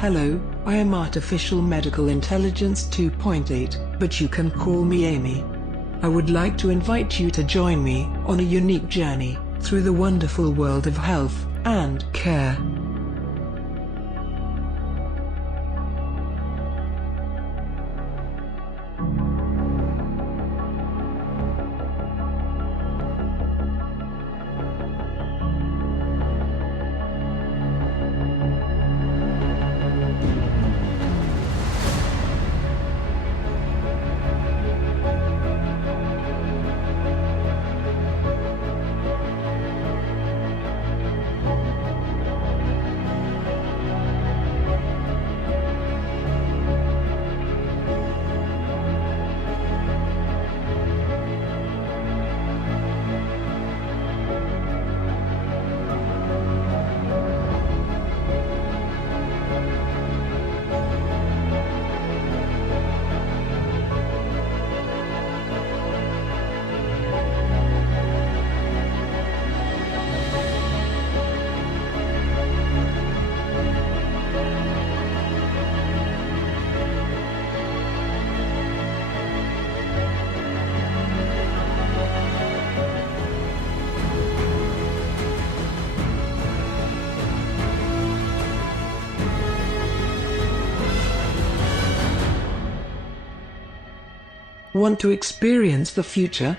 Hello, I am Artificial Medical Intelligence 2.8, but you can call me Amy. I would like to invite you to join me on a unique journey through the wonderful world of health and care. Want to experience the future?